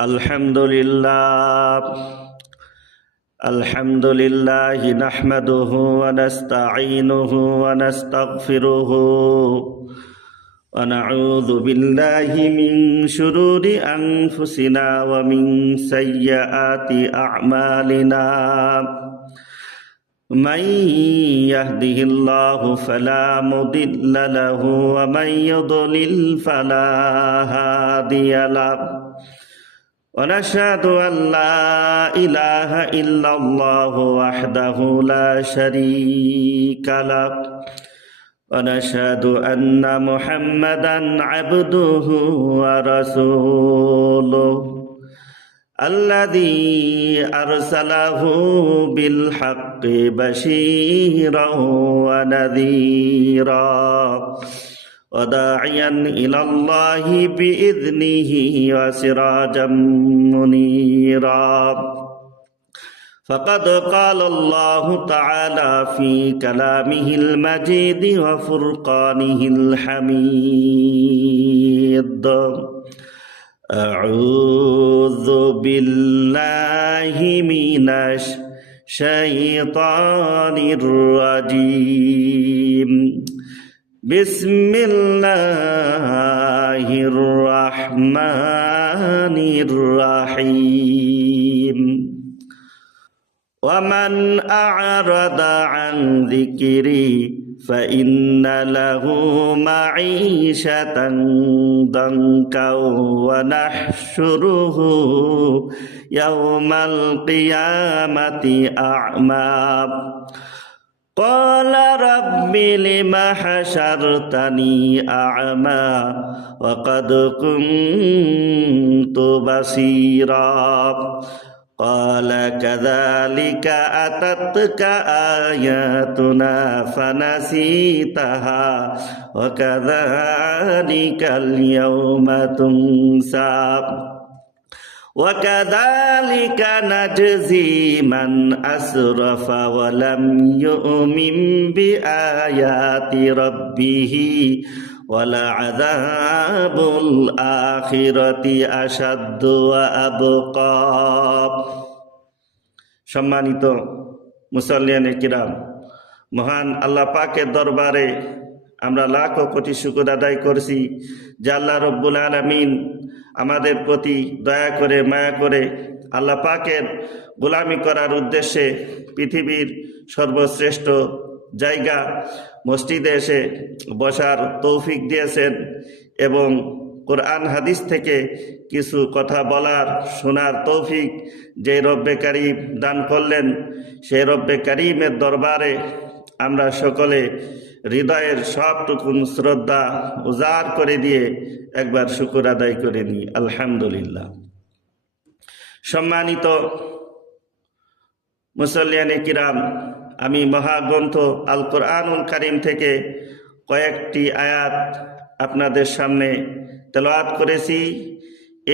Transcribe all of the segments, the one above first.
अल्हम्दुलिल्लाह नहमदुहु व नस्तईनुहु व नस्तगफिरुहु व नऊज़ु बिल्लाहि मिन शुरूरि अनफुसिना व मिन सय्यिआति अअमालिना मन यहदिहिल्लाहु फला मुदिल्ल लहु व मन युद्लिल फला हादिय लहु ونشهد أن لا إله إلا الله وحده لا شريك له ونشهد أن محمدا عبده ورسوله الذي أرسله بالحق بشيرا ونذيرا وداعيا إلى الله بإذنه وسراجا منيرا فقد قال الله تعالى في كلامه المجيد وفرقانه الحميد أعوذ بالله من الشيطان الرجيم بسم الله الرحمن الرحيم ومن أعرض عن ذكري فإن له معيشة ضنكا ونحشره يوم القيامة أعمى قال رب لم حشرتني أعمى وقد كنت بصيرا قال كذلك أتتك آياتنا فنسيتها وكذلك اليوم تنسى وكذلك نجزي من أسرف ولم يؤمن بآيات ربه ولعذاب الآخرة أشد وأبقى সম্মানিত মুসল্লিয়ানে কিরাম, মহান আল্লাহ পাকের দরবারে আমরা লাখো কোটি শুকর আদায় করছি যে আল্লাহ রব্বুল আলামিন আমাদের প্রতি দয়া করে মায়া করে আল্লাহ পাকের গোলামি করার উদ্দেশ্যে পৃথিবীর সর্বশ্রেষ্ঠ জায়গা মসজিদে এসে বসার তৌফিক দিয়েছেন এবং কোরআন হাদিস থেকে কিছু কথা বলার শোনার তৌফিক যে রব্বে কারীম দান করলেন, সেই রব্বে কারীমের দরবারে আমরা সকলে হৃদয়ের সবটুকুন শ্রদ্ধা উজাড় করে দিয়ে একবার শুকর আদায় করে নিই আলহামদুলিল্লাহ। সম্মানিত মুসল্লিয়ানে কিরাম, আমি মহাগ্রন্থ আল কোরআনুল কারীম থেকে কয়েকটি আয়াত আপনাদের সামনে তেলাওয়াত করেছি।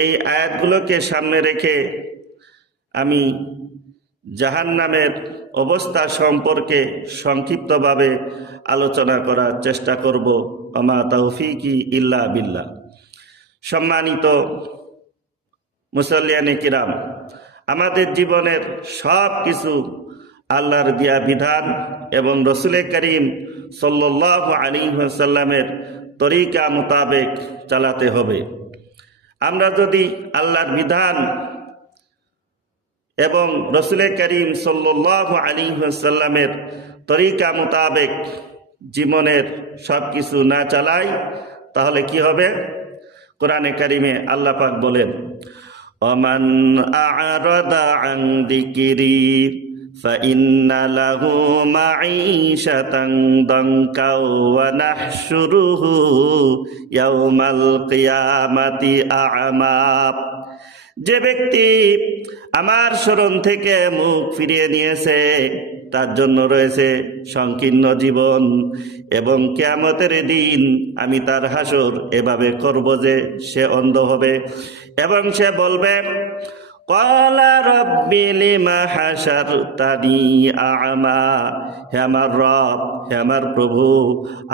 এই আয়াতগুলোকে সামনে রেখে আমি জাহান্নামের অবস্থা সম্পর্কে সংক্ষিপ্তভাবে আলোচনা করার চেষ্টা করব। আমা তাওফিকি ইল্লা বিল্লাহ। সম্মানিত মুসল্লিয়ানে কিরাম, আমাদের জীবনের সব কিছু আল্লাহর দিয়া বিধান এবং রসুলে করিম সাল্লাল্লাহু আলাইহি ওয়াসাল্লামের তরিকা মোতাবেক চালাতে হবে। আমরা যদি আল্লাহর বিধান এবং রসুলে করিম সাল্লাল্লাহু আলাইহি ওয়াসাল্লামের তরিকা মোতাবেক জীবনের সব কিছু না চালাই, তাহলে কি হবে? কোরআনে কারিমে আল্লাহ পাক বলেন, ওমান আ'রাদা আন যিকরি ফাইন্না লাহু মাঈশাতান দানকা ওয়া নাহশুরুহু ইয়াওমাল কিয়ামাতি আ'মা। যে ব্যক্তি আমার স্মরণ থেকে মুখ ফিরিয়ে নিয়েছে তার জন্য রয়েছে সংকীর্ণ জীবন, এবং কিয়ামতের দিন আমি তার হাসর এভাবে করব যে সে অন্ধ হবে এবং সে বলবে, ক্বালা রাব্বি লিমা হাশারতানি আ'মা, হে আমার রব, হে আমার প্রভু,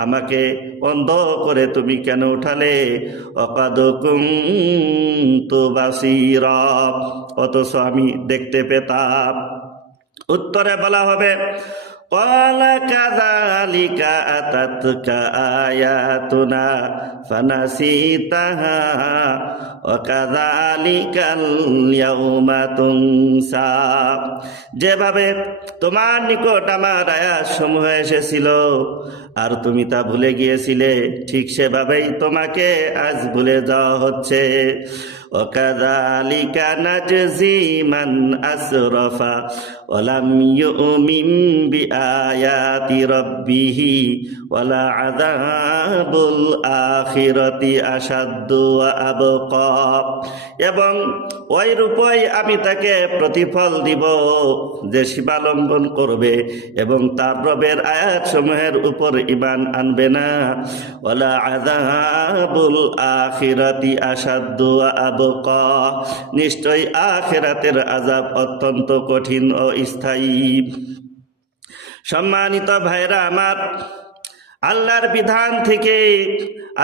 আমাকে অন্ধ করে তুমি কেন উঠালে? ওয়াকাদ কুনতু বাসীরা, অথচ আমি দেখতে পেতাম। উত্তরে বলা হবে ক্বালা কাযালিকা আতাতকা আয়াতুনা ফানাসিতাহা ওয়া কাযালিকাল ইয়াউমা তুনসা, যেভাবে তোমার নিকট আমার আয়াত সমূহ এসেছিল আর তুমি তা ভুলে গিয়েছিলে, ঠিক সেভাবেই তোমাকে আজ ভুলে যাওয়া হচ্ছে। ওয়া কাযালিকা নাজজি মান আসরাফা ওয়া লাম ইউমিন বিআয়াতি রাব্বিহি ওয়ালা আযাবুল আখিরাতি আশাদ্দু ওয়া আবকা, এবং ওই রূপই আমি তাকে প্রতিফল দিব যে সীমালঙ্ঘন করবে এবং তার রবের আয়াত সমূহের উপর ঈমান আনবে না। ওয়ালা আযাবুল আখিরাতি আশাদ্দু ওয়া আবকা, নিশ্চয় আখিরাতের আযাব অত্যন্ত কঠিন ও স্থায়ী। সম্মানিত ভাইরা আমার, আল্লাহর বিধান থেকে,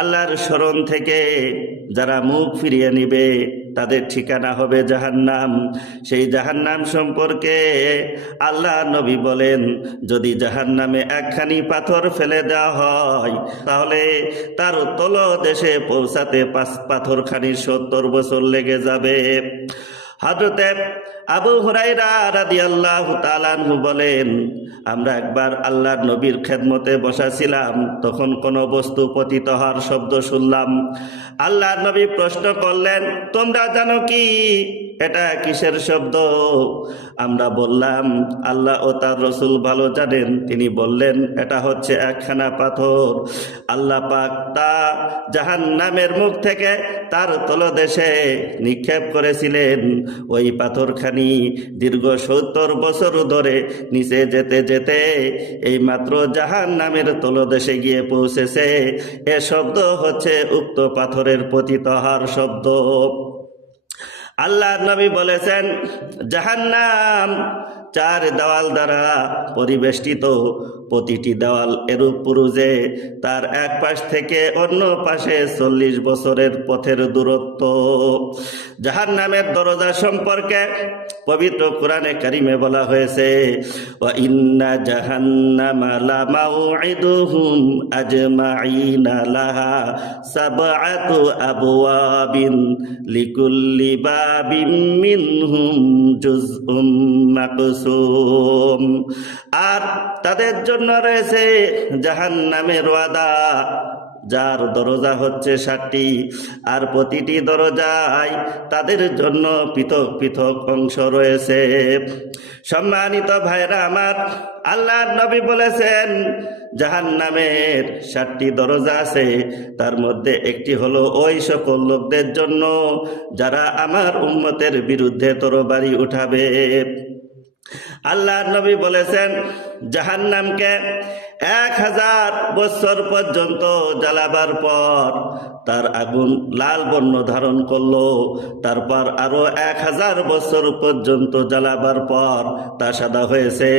আল্লাহর স্মরণ থেকে যারা মুখ ফিরিয়ে নিবে তাদের ঠিকানা হবে জাহান্নাম। সেই জাহান্নাম সম্পর্কে আল্লাহ নবী বলেন, যদি জাহান্নামে একখানি পাথর ফেলে দেওয়া হয় তাহলে তার তলদেশে পৌঁছাতে পাথরখানি 70 বছর লেগে যাবে। হযরতে আবু হুরায়রা রাদিয়াল্লাহু তাআলা আনহু বলেন, আমরা একবার আল্লাহর নবীর খেদমতে বসা ছিলাম, তখন কোনো বস্তু পতিত হওয়ার শব্দ শুনলাম। আল্লাহর নবী প্রশ্ন করলেন, তোমরা জানো কি এটা কিসের শব্দ? আমরা বললাম, আল্লাহ ও তার রসুল ভালো জানেন। তিনি বললেন, এটা হচ্ছে একখানা পাথর। আল্লাহ পাক তা জাহান্নামের মুখ থেকে তার তলদেশে নিক্ষেপ করেছিলেন। ওই পাথরখানি দীর্ঘ 70 বছর ধরে নিচে যেতে যেতে এই মাত্র জাহান্নামের তলদেশে গিয়ে পৌঁছেছে। এ শব্দ হচ্ছে উক্ত পাথরের পতিত হওয়ার শব্দ। আল্লাহর নবী বলেছেন, জাহান্নাম 4 দেওয়াল দ্বারা পরিবেষ্টিত। প্রতিটি দেওয়াল এরূপ পুরু যে তার এক পাশ থেকে অন্য পাশে 40 বছরের পথের দূরত্ব। জাহান্নামের দরজা সম্পর্কে পবিত্র কোরআনে কারিমে বলা হয়েছে, ওয়া ইন্না জাহান্নামা লামাউইদুহুম আজমাইনা লাহা সাবআতু আবওয়াবিন লিকুল্লি বাবিন মিনহুম জুজউম মাকসুম, আর তাদের জন্য রয়েছে জাহান্নামের ওয়াদা, যার দরজা হচ্ছে 7টি, আর প্রতিটি দরজায় তাদের জন্য পৃথক পৃথক অংশ রয়েছে। সম্মানিত ভাইরা আমার, আল্লাহর নবী বলেছেন, জাহান্নামের 7টি দরজা আছে, তার মধ্যে একটি হলো ওই সকল লোকদের জন্য যারা আমার উম্মতের বিরুদ্ধে তরবারি উঠাবে। আল্লাহর নবী বলেছেন, জাহান্নামকে 1000 বছর পর্যন্ত জ্বালাবার পর তার আগুন লাল বর্ণ ধারণ করলো। তারপর আরো 1000 বছর পর্যন্ত জ্বালাবার পর তা সাদা হয়েছে।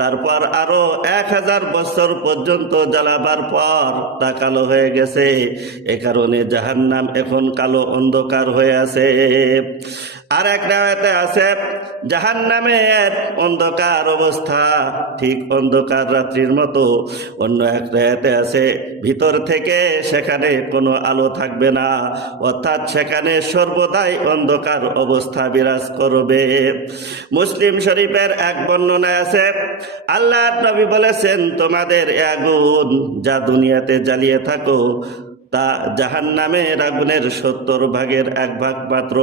তারপর আরো 1000 বছর পর্যন্ত জ্বালাবার পর তা কালো হয়ে গেছে। এ কারণে জাহান্নাম এখন কালো অন্ধকার হয়ে আছে। আর এক রাওয়াতে আছে, জাহান্নামের অন্ধকার অবস্থা ঠিক অন্ধকার রাত্রির মতো। অন্য এক রাওয়াতে আছে, ভিতর থেকে সেখানে কোনো আলো থাকবে না, অর্থাৎ সেখানে সর্বদাই অন্ধকার অবস্থা বিরাজ করবে। মুসলিম শরীফের এক বর্ণনায় আছে, আল্লাহর নবী বলেছেন, তোমাদের আগুন যা দুনিয়াতে জ্বালিয়ে থাকো তা জাহান্নামের আগুনের 70 ভাগের 1 ভাগ মাত্র।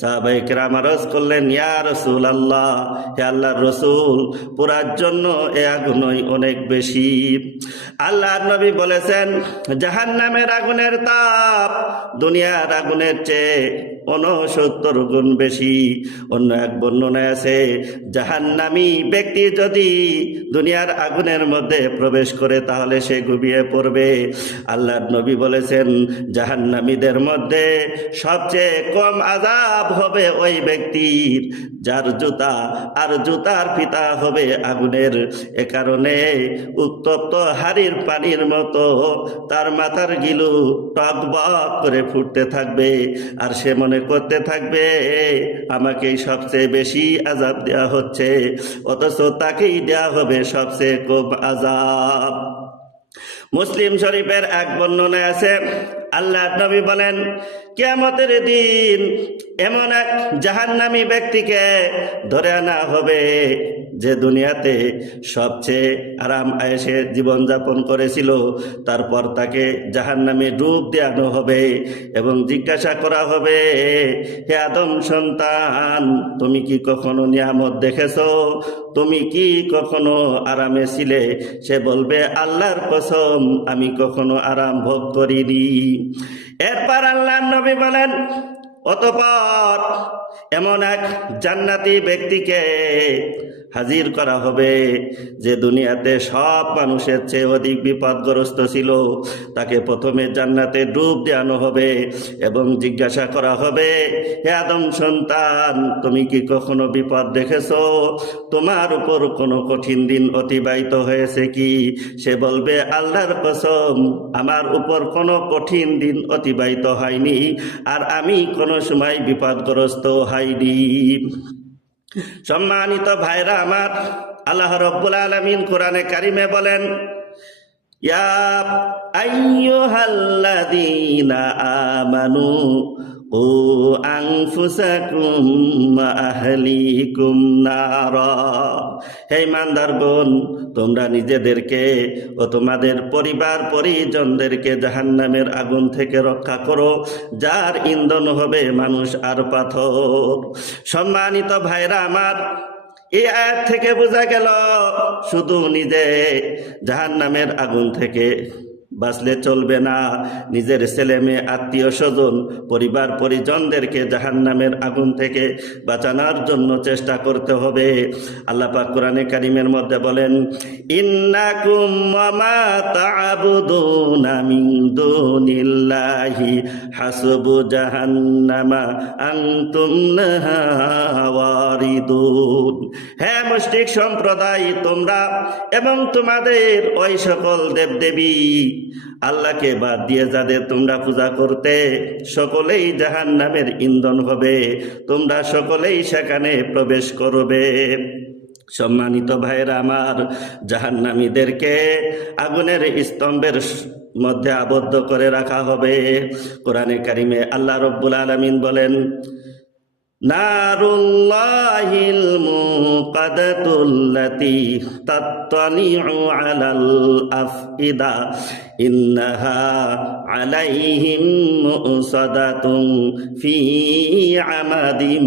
সাহাবায়ে কেরাম আরজ করলেন, ইয়া রাসূলুল্লাহ, হে আল্লাহর রসুল, পুরার জন্য এ আগুনই অনেক বেশি। আল্লাহর নবী বলেছেন, জাহান্নামের আগুনের তাপ দুনিয়ার আগুনের চেয়ে 69 গুণ বেশি। অন্য এক বর্ণনায় আছে, জাহান্নামী ব্যক্তি যদি দুনিয়ার আগুনের মধ্যে প্রবেশ করে তাহলে সে ঘুমিয়ে পড়বে। আল্লাহর নবী বলেছেন, জাহান্নামীদের মধ্যে সবচেয়ে কম আযাব হবে ওই ব্যক্তির যার জুতা আর জুতার ফিতা হবে আগুনের। এ কারণে উত্তপ্ত হাড়ির পানির মতো তার মাথার গিলু টকবক করে ফুটতে থাকবে, আর সে মনে করতে থাকবে আমাকেই সবচেয়ে বেশি আযাব দেওয়া হচ্ছে, অথচ তাকেই দেওয়া হবে সবচেয়ে কম আযাব। মুসলিম শরীফের এক বর্ণনায় আছে, আল্লাহর নবী বলেন, কিয়ামতের দিন এমন এক জাহান্নামী ব্যক্তিকে ধরে আনা হবে যে দুনিয়াতে সবচেয়ে আরাম আয়েশে জীবনযাপন করেছিল। তারপর তাকে জাহান্নামে ডুব দেওয়ানো হবে এবং জিজ্ঞাসা করা হবে, হে আদম সন্তান, তুমি কি কখনো নিয়ামত দেখেছো? তুমি কি কখনো আরামে ছিলে? সে বলবে, আল্লাহর কসম, আমি কখনো আরাম ভোগ করিনি। এরপর আল্লাহর নবী বলেন, অতঃপর এমন এক জান্নাতি ব্যক্তিকে হাজির করা হবে যে দুনিয়াতে সব মানুষের চেয়ে অধিক বিপদগ্রস্ত ছিল। তাকে প্রথমে জান্নাতে ডুব দেওয়ানো হবে এবং জিজ্ঞাসা করা হবে, হে আদম সন্তান, তুমি কি কখনো বিপদ দেখেছো? তোমার উপর কোনো কঠিন দিন অতিবাহিত হয়েছে কি? সে বলবে, আল্লাহর কসম, আমার উপর কোনো কঠিন দিন অতিবাহিত হয়নি, আর আমি কোনো সময় বিপদগ্রস্ত হয়নি। সম্মানিত ভাইরা আমার, আল্লাহ রাব্বুল আলামিন কোরআনে কারিমে বলেন, ইয়া আইয়ুহাল্লাযীনা আমানু ও আনফুসাকুম ওয়া আহলিকুম নারা। হে ইমানদারগণ, তোমরা নিজেদেরকে ও তোমাদের পরিবার পরিজনদেরকে জাহান্নামের আগুন থেকে রক্ষা করো, যার ইন্ধন হবে মানুষ আর পাথর। সম্মানিত ভাইরা আমার, এই আয়াত থেকে বোঝা গেল শুধু নিজে জাহান্নামের আগুন থেকে বাঁচলে চলবে না, নিজের ছেলে মেয়ে আত্মীয় স্বজন পরিবার পরিজনদেরকে জাহান্নামের আগুন থেকে বাঁচানোর জন্য চেষ্টা করতে হবে। আল্লাহ পাক কোরআনে কারিমের মধ্যে বলেন, ইন্নাকুম ওয়া মা তা'বুদুনা মিন দুনিল্লাহি হাসবু জাহান্নামা আনতুম লাহা ওয়ারিদুন। হে মুশরিক সম্প্রদায়, তোমরা এবং তোমাদের ওই সকল দেবদেবী আল্লাহকে বাদ দিয়ে যাদের তোমরা পূজা করতে, সকলেই জাহান্নামের ইন্ধন হবে, তোমরা সকলেই সেখানে প্রবেশ করবে। সম্মানিত ভাইরা আমার, জাহান্নামীদেরকে আগুনের স্তম্ভের মধ্যে আবদ্ধ করে রাখা হবে। কোরআনে কারিমে আল্লাহ রাব্বুল আলামিন বলেন, নারুল্লাহিল মুকাদাতুল্লাতী তাত্তালিউ আলাল আফইদা ইন্নাহা আলাইহিম মুসাদাতুন ফি আমাদিম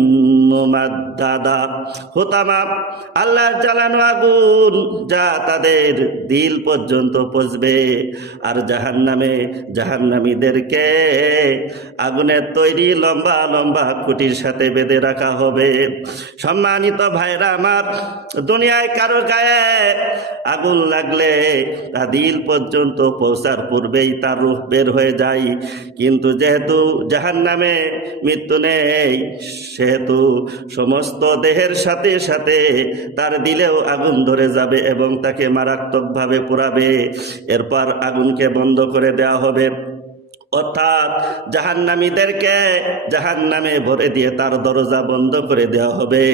মুমাদ্দাদা। হুতামা, আল্লাহর জ্বালানো আগুন যা তাদের দিল পর্যন্ত পৌঁছবে। আর জাহান্নামীদেরকে আগুনের তৈরি লম্বা লম্বা খুঁটির সাথে বেঁধে রাখা হবে। সম্মানিত ভাইরা আমার, দুনিয়ায় কারো গায়ে আগুন লাগলে তা দিল পর্যন্ত পৌঁছার পূর্বেই তার রূহ বের হয়ে যায়, কিন্তু যেহেতু জাহান্নামে মৃত্যু নেই, সেহেতু সমস্ত দেহের সাথে সাথে তার দিলেও আগুন ধরে যাবে এবং তাকে মারাত্মকভাবে পোড়াবে। এরপর আগুনকে বন্ধ করে দেওয়া হবে, অর্থাৎ জাহান্নামীদেরকে জাহান্নামে ভরে দিয়ে তার দরজা বন্ধ করে দেওয়া হবে,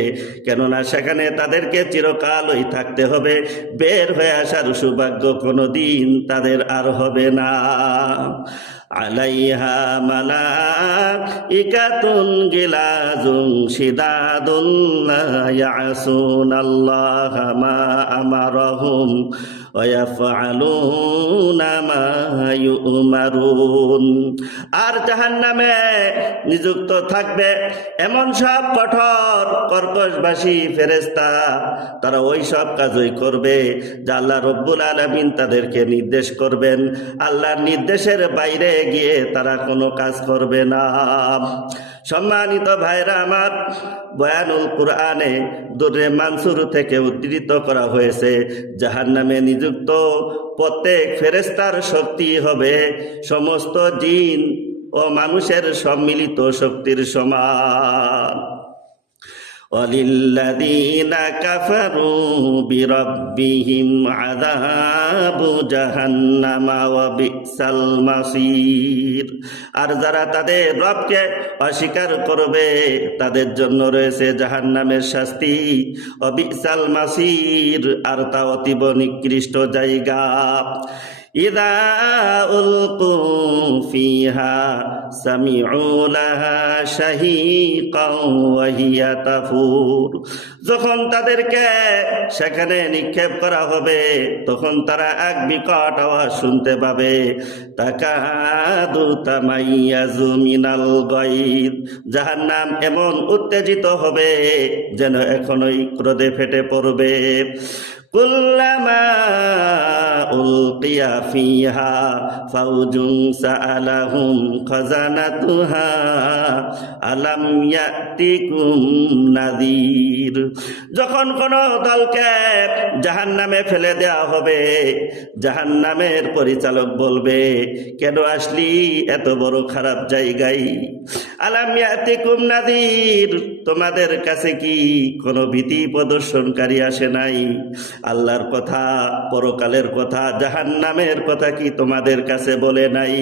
কেননা সেখানে তাদেরকে চিরকালই থাকতে হবে। বের হয়ে আসার সৌভাগ্য কোনোদিন তাদের আর হবে না। আলাইহা মালাইকাতুন গিলাজুন শিদাদুন লা ইয়াসুনাল্লাহা মা আমারাহুম ওয়ায়াফআলুনা মা ইউমারুন। আর জাহান্নামে নিযুক্ত থাকবে এমন সব কঠোর কর্কশবাসী ফেরেশতা, তারা ওই সব কাজই করবে যা আল্লাহ রব্বুল আলামিন তাদেরকে নির্দেশ করবেন। আল্লাহর নির্দেশের বাইরে গিয়ে তারা কোনো কাজ করবে না। সম্মানিত ভাইরা আমার, বয়ানুল কুরআনে দুররে মানসুর থেকে উদ্ধৃত করা হয়েছে, জাহান্নামে নিযুক্ত প্রত্যেক ফেরেশতার শক্তি হবে সমস্ত জিন ও মানুষের সম্মিলিত শক্তির সমান। ওয়ালিল্লাযীনা কাফারু বিরাব্বিহিম আযাবু জাহান্নামা ওয়া বিসাল মাসীর। আর যারা তাদের রবকে অস্বীকার করবে তাদের জন্য রয়েছে জাহান্নামের শাস্তি, ওয়া বিসাল মাসীর, আর তা অতীব নিকৃষ্ট জায়গা। ইযা উলকু ফিহা সামিউ লাহা শাহীকাও ওয়া হিয়া তাফুর। যখন তাদেরকে সেখানে নিক্ষেপ করা হবে তখন তারা এক বিকট আওয়াজ শুনতে পাবে, তাকাদু তামাইয়াজু মিনাল গায়দ। জাহান্নাম এমন উত্তেজিত হবে যেন এখনই ক্রোধে ফেটে পড়বে। কুল্লামা উলকিয়া ফিহা ফাউজুন সাআলাহুম খাজানাতুহা আলাম ইয়াতিকুম নাযীর। যখন কোন দলকে জাহান্নামে ফেলে দেওয়া হবে, জাহান্নামের পরিচালক বলবে, কেন আসলি এত বড় খারাপ জায়গায়? আলাম ইয়াতিকুম নাযীর, তোমাদের কাছে কি কোনো ভীতি প্রদর্শনকারী আসে নাই? আল্লাহর কথা, পরকালের কথা, জাহান্নামের কথা কি তোমাদের কাছে বলে নাই?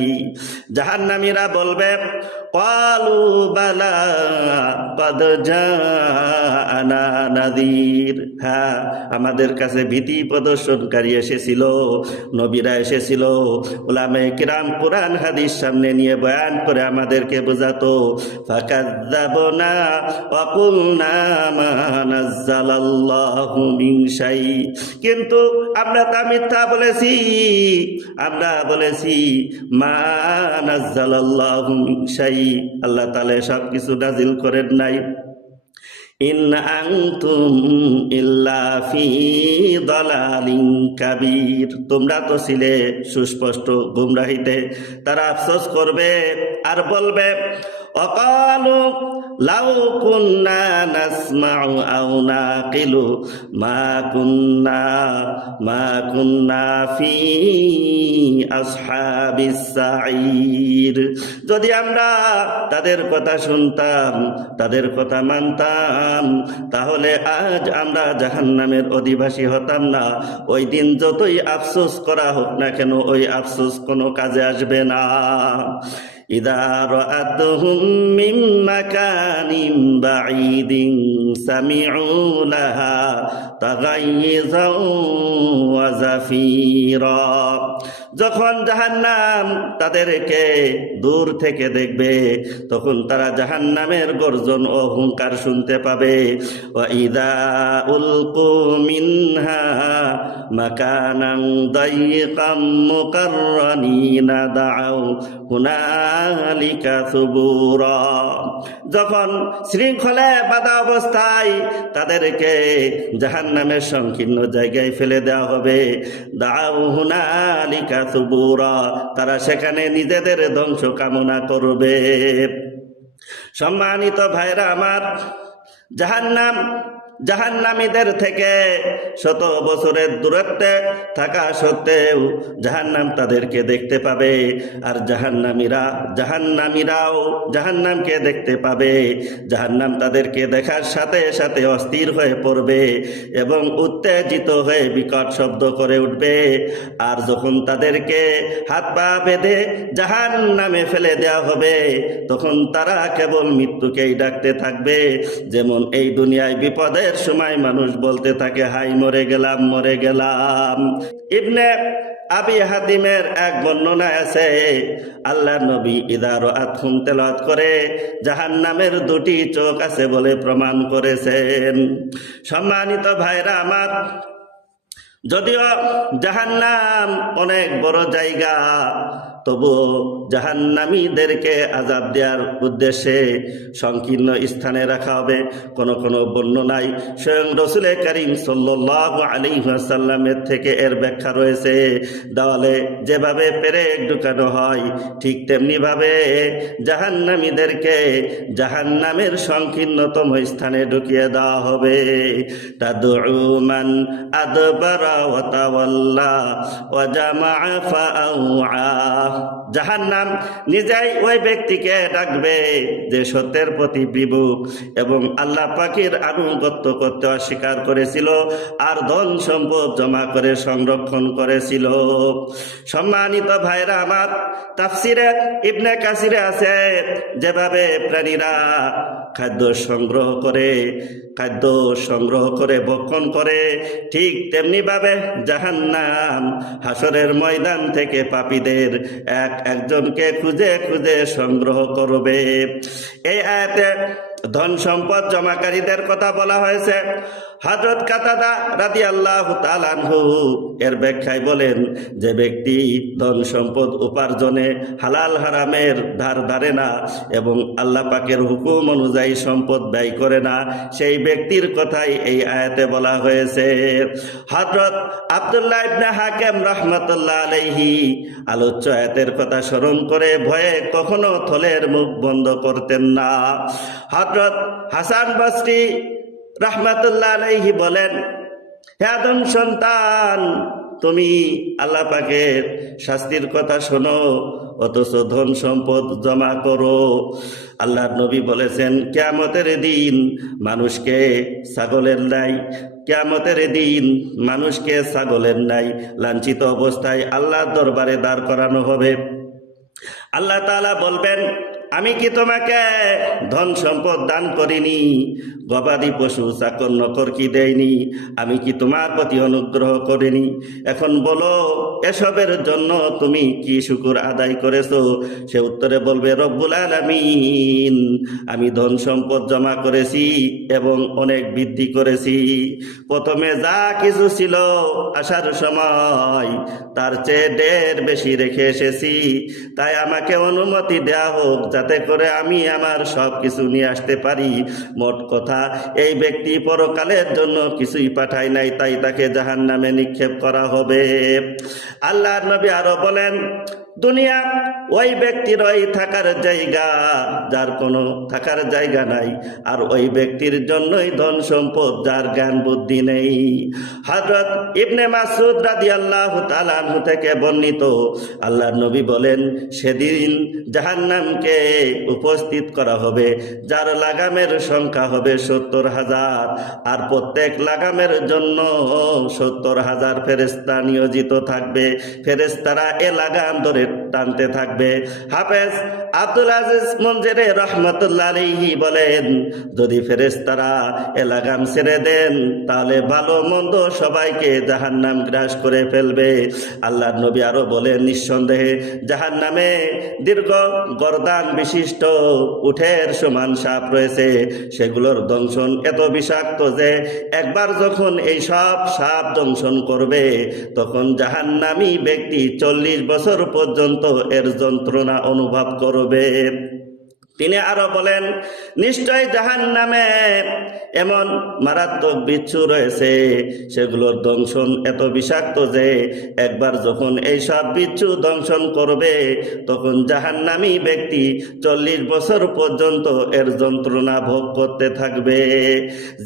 জাহান্নামীরা বলবে, ক্বালু বালা ক্বাদ জাআনা নাযীর। হ্যাঁ, আমাদের কাছে ভীতি প্রদর্শনকারী এসেছিল, নবীরা এসেছিল, উলামায়ে কিরাম কুরআন হাদিস সামনে নিয়ে বয়ান করে আমাদেরকে বোঝাতো। ফাকাযযাবনা ওয়া কুলনা মা নাযালাল্লাহু মিন শাই। কিন্তু আমরা তা মিথ্যা বলেছি, আমরা বলেছি মা নাযালাল্লাহু মিন শাই, আল্লাহ তাআলা সব কিছু নাজিল করেন নাই। ইন আনতুম ইল্লা ফি দালালিন কাবীর, তোমরা তো ছিলে সুস্পষ্ট গুমরাহিতে। তারা আফসোস করবে আর বলবে, অকালু লাউ কুন্না নাসমাউ আও নাকিলু মা কুন্না ফি আসহাবিস সাঈর। যদি আমরা তাদের কথা শুনতাম, তাদের কথা মানতাম, তাহলে আজ আমরা জাহান্নামের অধিবাসী হতাম না। ওই দিন যতই আফসোস করা হোক না কেন, ওই আফসোস কোনো কাজে আসবে না। ইযা রাআতহুম মিন মাকানিন বাঈদিন সামিউ লাহা তাগাইয়ুযাও ওয়া জাফীরা। যখন জাহান্নাম তাদেরকে দূর থেকে দেখবে তখন তারা জাহান্নামের গর্জন ও হুঙ্কার শুনতে পাবে। ওয়া ইযা উলকু মিনহা মাকানান দায়িকাম মুকাররানিনা দাউ হুনালিকা সুবুরা। যখন শৃঙ্খলে বাঁধা অবস্থায় তাদেরকে জাহান্নামের সংকীর্ণ জায়গায় ফেলে দেওয়া হবে, দাউ হুনালিকা সুবুরা, তারা সেখানে নিজেদের ধ্বংস কামনা করবে। সম্মানিত ভাইরা আমার, জাহান্নামীদের থেকে শত বছরের দূরত্বে থাকা সত্ত্বেও জাহান্নাম তাদেরকে দেখতে পাবে, আর জাহান্নামীরাও জাহান্নামকে দেখতে পাবে। জাহান্নাম তাদেরকে দেখার সাথে সাথে অস্থির হয়ে পড়বে এবং উত্তেজিত হয়ে বিকট শব্দ করে উঠবে। আর যখন তাদেরকে হাত পা বেঁধে জাহান্নামে ফেলে দেওয়া হবে তখন তারা কেবল মৃত্যুকেই ডাকতে থাকবে। যেমন এই দুনিয়ায় বিপদে সময় মানুষ বলতে থাকে, হাই মরে গেলাম, মরে গেলাম। ইবনে আবি হাতিমের এক বর্ণনা আছে, আল্লাহর নবী ইযা রাআতহুম তেলাওয়াত করে জাহান্নামের দুটি চোখ আছে বলে প্রমাণ করেছেন। সম্মানিত ভাইরা আমার, যদিও জাহান্নাম অনেক বড় জায়গা, তবুও জাহান্নামীদেরকে আযাব দেওয়ার উদ্দেশ্যে সংকীর্ণ স্থানে রাখা হবে। কোন কোন বর্ণনায় স্বয়ং রাসূল করিম সাল্লাল্লাহু আলাইহি ওয়াসাল্লামের থেকে এর ব্যাখ্যা রয়েছে। দেওয়ালে যেভাবে পেরেক ঢুকানো হয়, ঠিক তেমনি ভাবে জাহান্নামীদেরকে জাহান্নামের সংকীর্ণতম স্থানে ঢুকিয়ে দেওয়া হবে। তাদউ মান আদবারা ওয়া তাওয়াল্লা ওয়া জামাআ ফাআউআ। জাহান্নাম নিজেই ওই ব্যক্তিকে ডাকবে যে সত্যের প্রতি বিমুখ এবং আল্লাহ পাকের আনুগত্য করতে অস্বীকার করেছিল আর ধন সম্পদ জমা করে সংরক্ষণ করেছিল। সম্মানিত ভাইরা আমার, তাফসিরে ইবনে কাসিরে আছে, যেভাবে প্রাণীরা খাদ্য সংগ্রহ করে ভক্ষণ করে, ঠিক তেমনি ভাবে জাহান্নাম হাসরের ময়দান থেকে পাপীদের একজনকে খুঁজে খুঁজে সংগ্রহ করবে। এই আয়াতে ধন সম্পদ জমাকারীদের কথা বলা হয়েছে। হযরত কাতাদা রাদিয়াল্লাহু তাআলা আনহু এর ব্যাখ্যায় বলেন, যে ব্যক্তি ধন সম্পদ উপার্জনে হালাল হারামের ধার ধারে না এবং আল্লাহ পাকের হুকুম অনুযায়ী সম্পদ ব্যয় করে না, সেই ব্যক্তির কথাই এই আয়াতে বলা হয়েছে। হযরত আব্দুল্লাহ ইবনে হাকিম রাহমাতুল্লাহ আলাইহি আলোচ্য আয়াতের কথা স্মরণ করে ভয়ে কখনো থলের মুখ বন্ধ করতেন না। হযরত হাসান বসরি রাহমাতুল্লাহ আলাইহি বলেন, হে আদম সন্তান, তুমি আল্লাহ পাকের শাস্তির কথা শোনো, অথচ ধন সম্পদ জমা করো। আল্লাহর নবী বলেছেন, কিয়ামতের দিন মানুষকে ছাগলের ন্যায় লাঞ্ছিত অবস্থায় আল্লাহর দরবারে দাঁড় করানো হবে। আল্লাহ তাআলা বলবেন, আমি কি তোমাকে ধন সম্পদ দান করিনি? গবাদি পশু চাকর নকর কি দেয়নি? আমি কি তোমার প্রতি অনুগ্রহ করিনি? এখন বলো, এসবের জন্য তুমি কি শুকর আদায় করেছো? সে উত্তরে বলবে, রব্বুল আলামিন, আমি ধন সম্পদ জমা করেছি এবং অনেক বৃদ্ধি করেছি। প্রথমে যা কিছু ছিল আসার সময় তার চেয়ে ঢের বেশি রেখে এসেছি, তাই আমাকে অনুমতি দেয়া হোক যাতে করে আমি আমার সব কিছু নিয়ে আসতে পারি। মোট কথা, এই ব্যক্তি পরকালের জন্য কিছুই পাঠায় নাই, তাই তাকে জাহান্নামে নিক্ষেপ করা হবে। আল্লাহর নবী আরো বলেন, দুনিয়া ওই ব্যক্তিরই থাকার জায়গা যার কোনো থাকার জায়গা নাই, আর ওই ব্যক্তির জন্যই ধন সম্পদ যার জ্ঞান বুদ্ধি নেই। হযরত ইবনে মাসউদ রাদিয়াল্লাহু তাআলা আনহু থেকে বর্ণিত, আল্লাহর নবী বলেন, সেদিন জাহান্নামকে উপস্থিত করা হবে, যার লাগামের সংখ্যা হবে 70,000, আর প্রত্যেক লাগামের জন্য 70,000 ফেরেশতা নিয়োজিত থাকবে। ফেরেশতারা এ লাগাম ধরে টানতে থাকবে। হাফেজ আব্দুল আজিজ মঞ্জেরে রহমতুল্লাহ আলাইহি বলেন, যদি ফেরেশতারা এ লাগাম ছেড়ে দেন তাহলে ভালো মন্দ সবাইকে জাহান্নাম গ্রাস করে ফেলবে। আল্লাহর নবী আরো বলেন, নিঃসন্দেহে জাহান্নামে দীর্ঘ গর্দান বিশিষ্ট উটের সমান সাপ রয়েছে, সেগুলোর দংশন এত বিষাক্ত যে একবার যখন এই সব সাপ দংশন করবে তখন জাহান্নামী ব্যক্তি 40 বছর পর্যন্ত এর যন্ত্রণা অনুভব করবে। তিনি আরো বলেন, নিশ্চয় জাহান্নামে এমন মারাত্মক বিচ্ছু রয়েছে, সেগুলোর দংশন এত বিষাক্ত যে একবার যখন এই সব বিচ্ছু দংশন করবে তখন জাহান্নামী ব্যক্তি 40 বছর পর্যন্ত এর যন্ত্রণা ভোগ করতে থাকবে।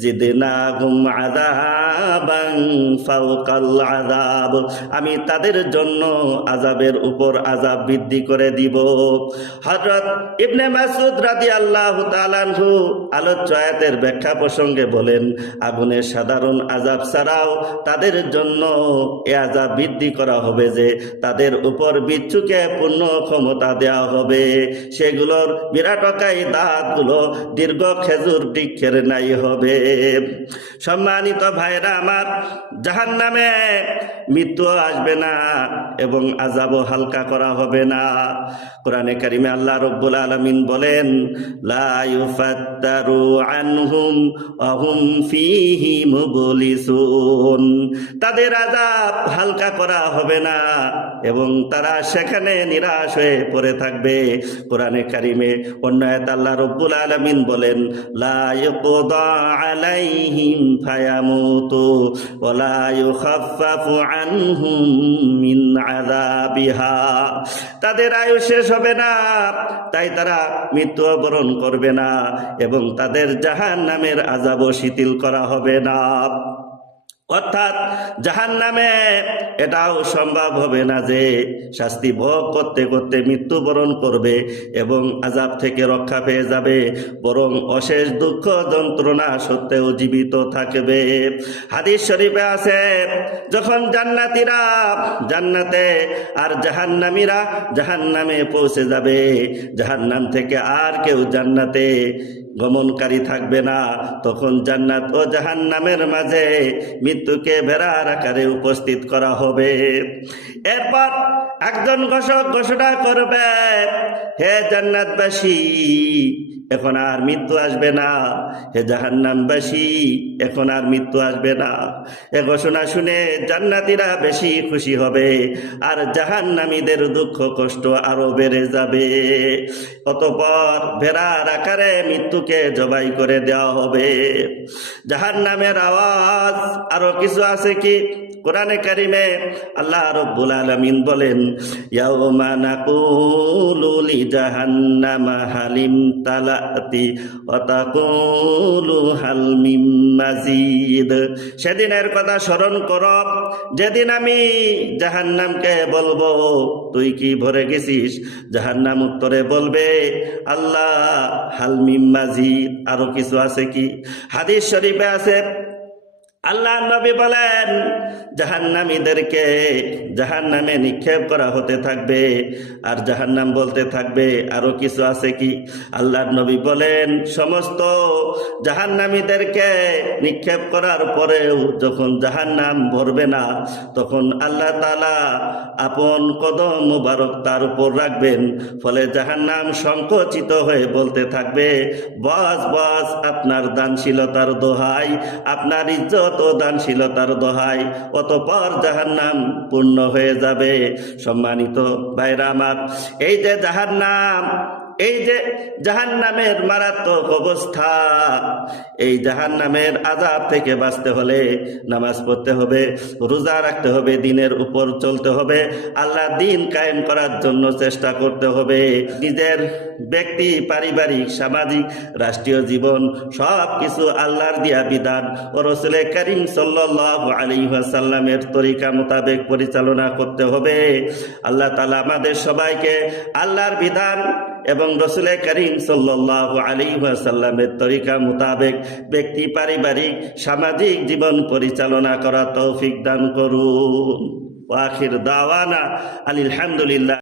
জিদনাহুম আযাবান ফাওকাল আযাব, আমি তাদের জন্য আযাবের উপর আযাব বৃদ্ধি করে দিব। হযরত ইবনে মাসউদ রাদিয়াল্লাহু তাআলা আনহু আলোচ্য আয়াতের ব্যাখ্যা প্রসঙ্গে বলেন, আগুনের সাধারণ আযাব ছাড়াও তাদের জন্য এ আযাব বৃদ্ধি করা হবে যে তাদের উপর বিচ্ছুকে পূর্ণ ক্ষমতা দেওয়া হবে। সেগুলোর বিরাটকায় দাঁতগুলো দীর্ঘ খেজুর বৃক্ষের ন্যায় হবে। সম্মানিত ভাইরা আমার, জাহান্নামে মৃত্যু আসবে না এবং আযাবও হালকা করা হবে না। কোরআনে কারিমে আল্লাহ রাব্বুল আলামিন বলেন, লা ইউফাত্তারু আনহুম আহুম ফীহি মুবলিসুন। তাদের আযাব হালকা করা হবে না এবং তারা সেখানে নিরাশ হয়ে পড়ে থাকবে। কোরআনে কারিমে অন্য আয়াতে আল্লাহ রাব্বুল আলামিন বলেন, লা ইউকদা আলাইহিম ফায়ামুতু ওয়া লা ইউখাফফাফু আনহুম মিন আযাবিহা। তাদের আয়ু শেষ হবে না, তাই তারা মৃত্যুবরণ করবে না এবং তাদের জাহান্নামের আযাবও শিথিল করা হবে না। অর্থাৎ জাহান্নামে এটাও সম্ভব হবে না যে শাস্তি ভোগ করতে করতে মৃত্যুবরণ করবে এবং আযাব থেকে রক্ষা পেয়ে যাবে, বরং অশেষ দুঃখ যন্ত্রণা সত্ত্বেও জীবিত থাকবে। হাদিস শরীফে আছে, যখন জান্নাতীরা জান্নাতে আর জাহান্নামীরা জাহান্নামে পৌঁছে যাবে, জাহান্নাম থেকে আর কেউ জান্নাতে গমনকারী থাকবে না, তখন জান্নাত ও জাহান্নামের মাঝে মৃত্যুকে ভেড়ার আকারে উপস্থিত করা হবে। এরপর একজন ঘোষক ঘোষণা করবে, হে জান্নাতবাসী, এখন আর মৃত্যু আসবে না, হে জাহান্নামবাসী, এখন আর মৃত্যু আসবে না। এ ঘোষণা শুনে জান্নাতীরা বেশি খুশি হবে আর জাহান্নামীদের দুঃখ কষ্ট আরো বেড়ে যাবে। অতঃপর ভেড়ার আকারে মৃত্যুকে জবাই করে দেওয়া হবে। জাহান্নামের আওয়াজ আরো কিছু আছে কি? কোরআনে কারিমে আল্লাহ রাব্বুল আলামিন বলেন, ইয়াউমা নাকুলু লিজাহান্নামা হালিম তালাতি ওয়া তাকুলু হাল মিন মাজিদ। সেদিনের কথা স্মরণ করো, যেদিন আমি জাহান্নামকে বলবো, তুই কি ভরে গেছিস? জাহান্নাম উত্তরে বলবে, আল্লাহ, হাল মিন মাজিদ, আরো কিছু আছে কি? হাদিস শরীফে আছে, আল্লাহ নবী বলেন, জাহান্নামীদেরকে জাহান্নামে নিক্ষেপ করা হতে থাকবে আর জাহান্নাম বলতে থাকবে, আরো কিছু আছে কি? আল্লাহ নবী বলেন, সমস্ত জাহান্নামীদেরকে নিক্ষেপ করার পরেও যখন জাহান্নাম ভরবে না, তখন আল্লাহ তাআলা আপন কদম মুবারক তার উপর রাখবেন। ফলে জাহান্নাম সংকুচিত হয়ে বলতে থাকবে, বস বস, আপনার দানশীলতার দোহাই, আপনার ইজ্জত ও দানশীলতার দোহাই। অতঃপর জাহান্নাম পূর্ণ হয়ে যাবে। সম্মানিত ভাইরা আমার, এই যে জাহান্নাম, এই যে জাহান্নামের মারাত্মক অবস্থা, এই জাহান্নামের আযাব থেকে বাঁচতে হলে নামাজ পড়তে হবে, রোজা রাখতে হবে, দিনের উপর চলতে হবে, আল্লাহ দিন কায়েম করার জন্য চেষ্টা করতে হবে। নিজের ব্যক্তি, পারিবারিক, সামাজিক, রাষ্ট্রীয় জীবন সব কিছু আল্লাহর দিয়া বিধান ও রাসূল করিম সাল্লাল্লাহু আলাইহি ওয়াসাল্লামের তরিকা মোতাবেক পরিচালনা করতে হবে। আল্লাহ তাআলা আমাদের সবাইকে আল্লাহর বিধান এবং রাসূল করিম সাল্লাল্লাহু আলাইহি ওয়াসাল্লামের তরিকা মোতাবেক ব্যক্তি, পারিবারিক, সামাজিক জীবন পরিচালনা করার তৌফিক দান করুন। ওয়া আখির দাওয়ানা আলহামদুলিল্লাহ।